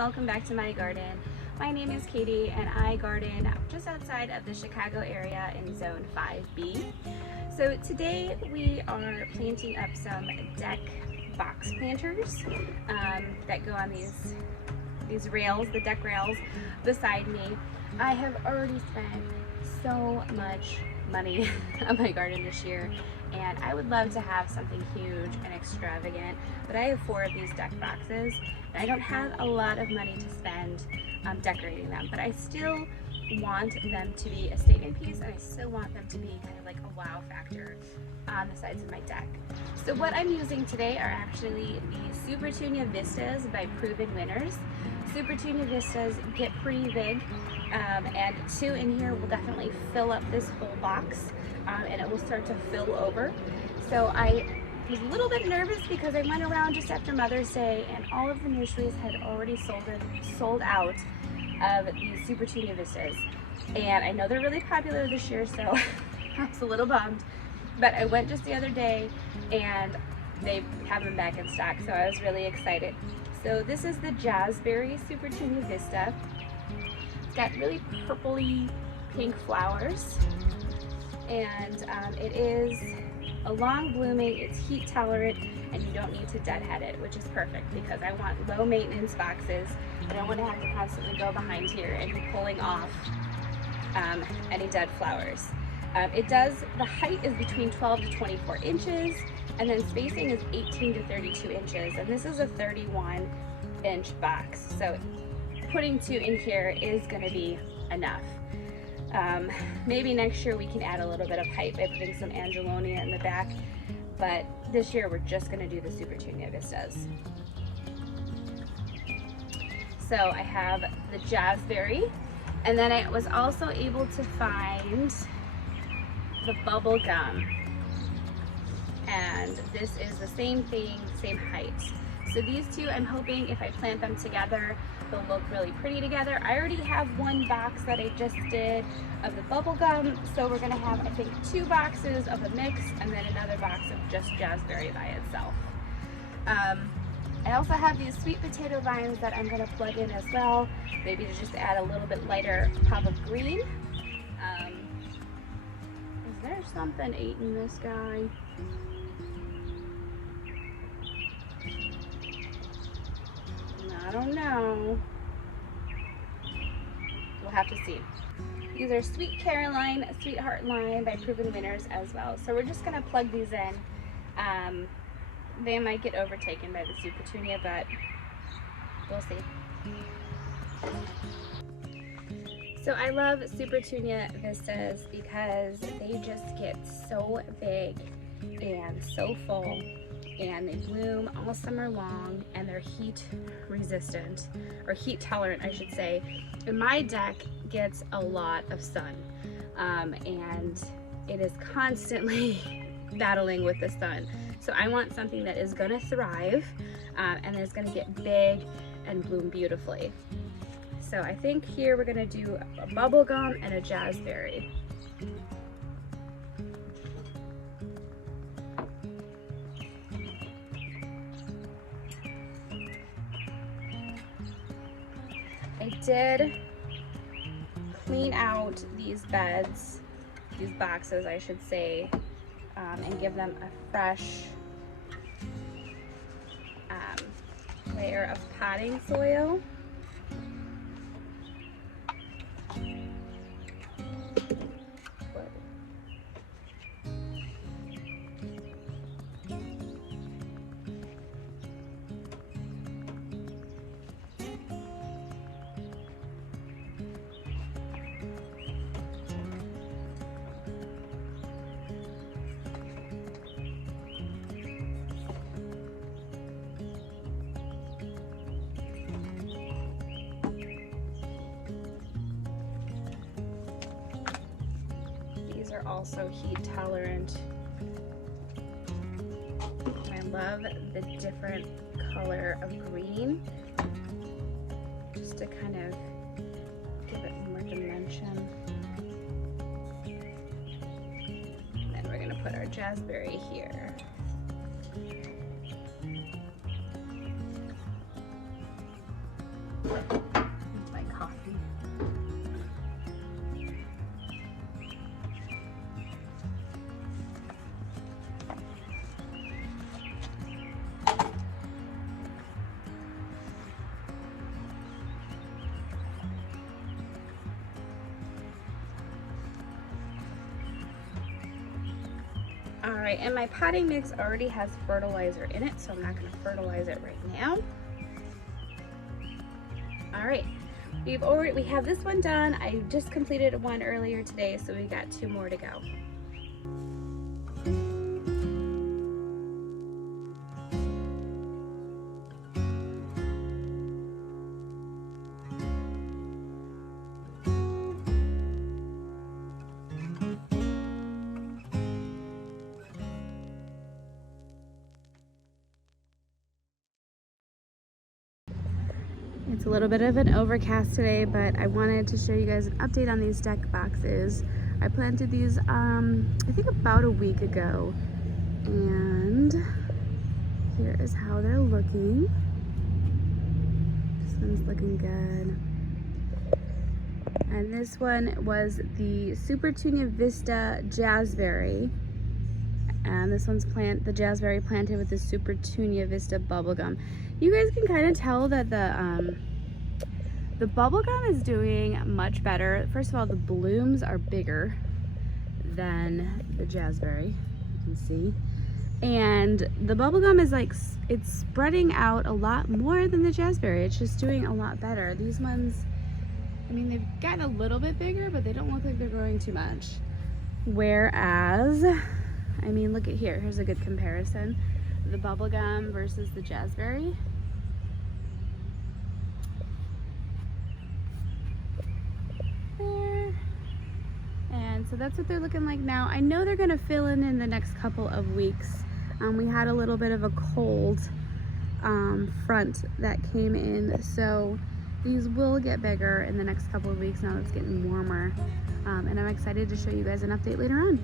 Welcome back to my garden. My name is Katie and I garden just outside of the Chicago area in Zone 5B. So today we are planting up some deck box planters that go on these rails, the deck rails beside me. I have already spent so much money on my garden this year, and I would love to have something huge and extravagant, but I have 4 of these deck boxes and I don't have a lot of money to spend decorating them, but I still want them to be a statement piece, and I still want them to be kind of like a wow factor on the sides of my deck. So what I'm using today are actually the Supertunia Vistas by Proven Winners. Supertunia Vistas get pretty big, and 2 in here will definitely fill up this whole box, and it will start to fill over. So I was a little bit nervous because I went around just after Mother's Day and all of the nurseries had already sold out of these Supertunia Vistas. And I know they're really popular this year, so I was a little bummed. But I went just the other day and they have them back in stock, so I was really excited. So this is the Jazzberry Supertunia Vista. It's got really purpley pink flowers, and it is a long blooming, it's heat tolerant, and you don't need to deadhead it, which is perfect because I want low maintenance boxes. I don't want to have to constantly go behind here and be pulling off any dead flowers. The height is between 12 to 24 inches, and then spacing is 18 to 32 inches, and this is a 31-inch box, so putting 2 in here is going to be enough. Maybe next year we can add a little bit of height by putting some Angelonia in the back, but this year we're just going to do the Supertunia Vistas. So I have the Jazzberry, and then I was also able to find the Bubblegum, and this is the same thing, same height. So these 2, I'm hoping if I plant them together, they'll look really pretty together. I already have 1 box that I just did of the Bubblegum, so we're gonna have, I think, 2 boxes of a mix and then another box of just Jazzberry by itself. I also have these sweet potato vines that I'm gonna plug in as well, maybe to just add a little bit lighter pop of green. Is there something eating this guy? I don't know. We'll have to see. These are Sweet Caroline, Sweetheart Lime by Proven Winners as well. So we're just gonna plug these in. They might get overtaken by the Supertunia, but we'll see. So I love Supertunia Vistas because they just get so big and so full, and they bloom all summer long, and they're heat resistant, or heat tolerant I should say. And my deck gets a lot of sun, and it is constantly battling with the sun. So I want something that is gonna thrive and is gonna get big and bloom beautifully. So I think here we're gonna do a Bubblegum and a Jazzberry. I did clean out these beds, these boxes I should say, and give them a fresh layer of potting soil. Are also heat tolerant. I love the different color of green, just to kind of give it more dimension. And then we're going to put our Jazzberry here. All right, and my potting mix already has fertilizer in it, so I'm not gonna fertilize it right now. All right, we have this one done. I just completed one earlier today, so we got 2 more to go. It's a little bit of an overcast today, but I wanted to show you guys an update on these deck boxes. I planted these, I think about a week ago, and here is how they're looking. This one's looking good. And this one was the Supertunia Vista Jazzberry. And this one's the Jazzberry planted with the Supertunia Vista Bubblegum. You guys can kind of tell that the Bubblegum is doing much better. First of all, the blooms are bigger than the Jazzberry, you can see. And the Bubblegum is like, it's spreading out a lot more than the Jazzberry. It's just doing a lot better. These ones, I mean, they've gotten a little bit bigger, but they don't look like they're growing too much. Whereas, I mean, look at here. Here's a good comparison. The Bubblegum versus the Jazzberry. There. And so that's what they're looking like now. I know they're gonna fill in the next couple of weeks. We had a little bit of a cold front that came in, so these will get bigger in the next couple of weeks now that it's getting warmer. And I'm excited to show you guys an update later on.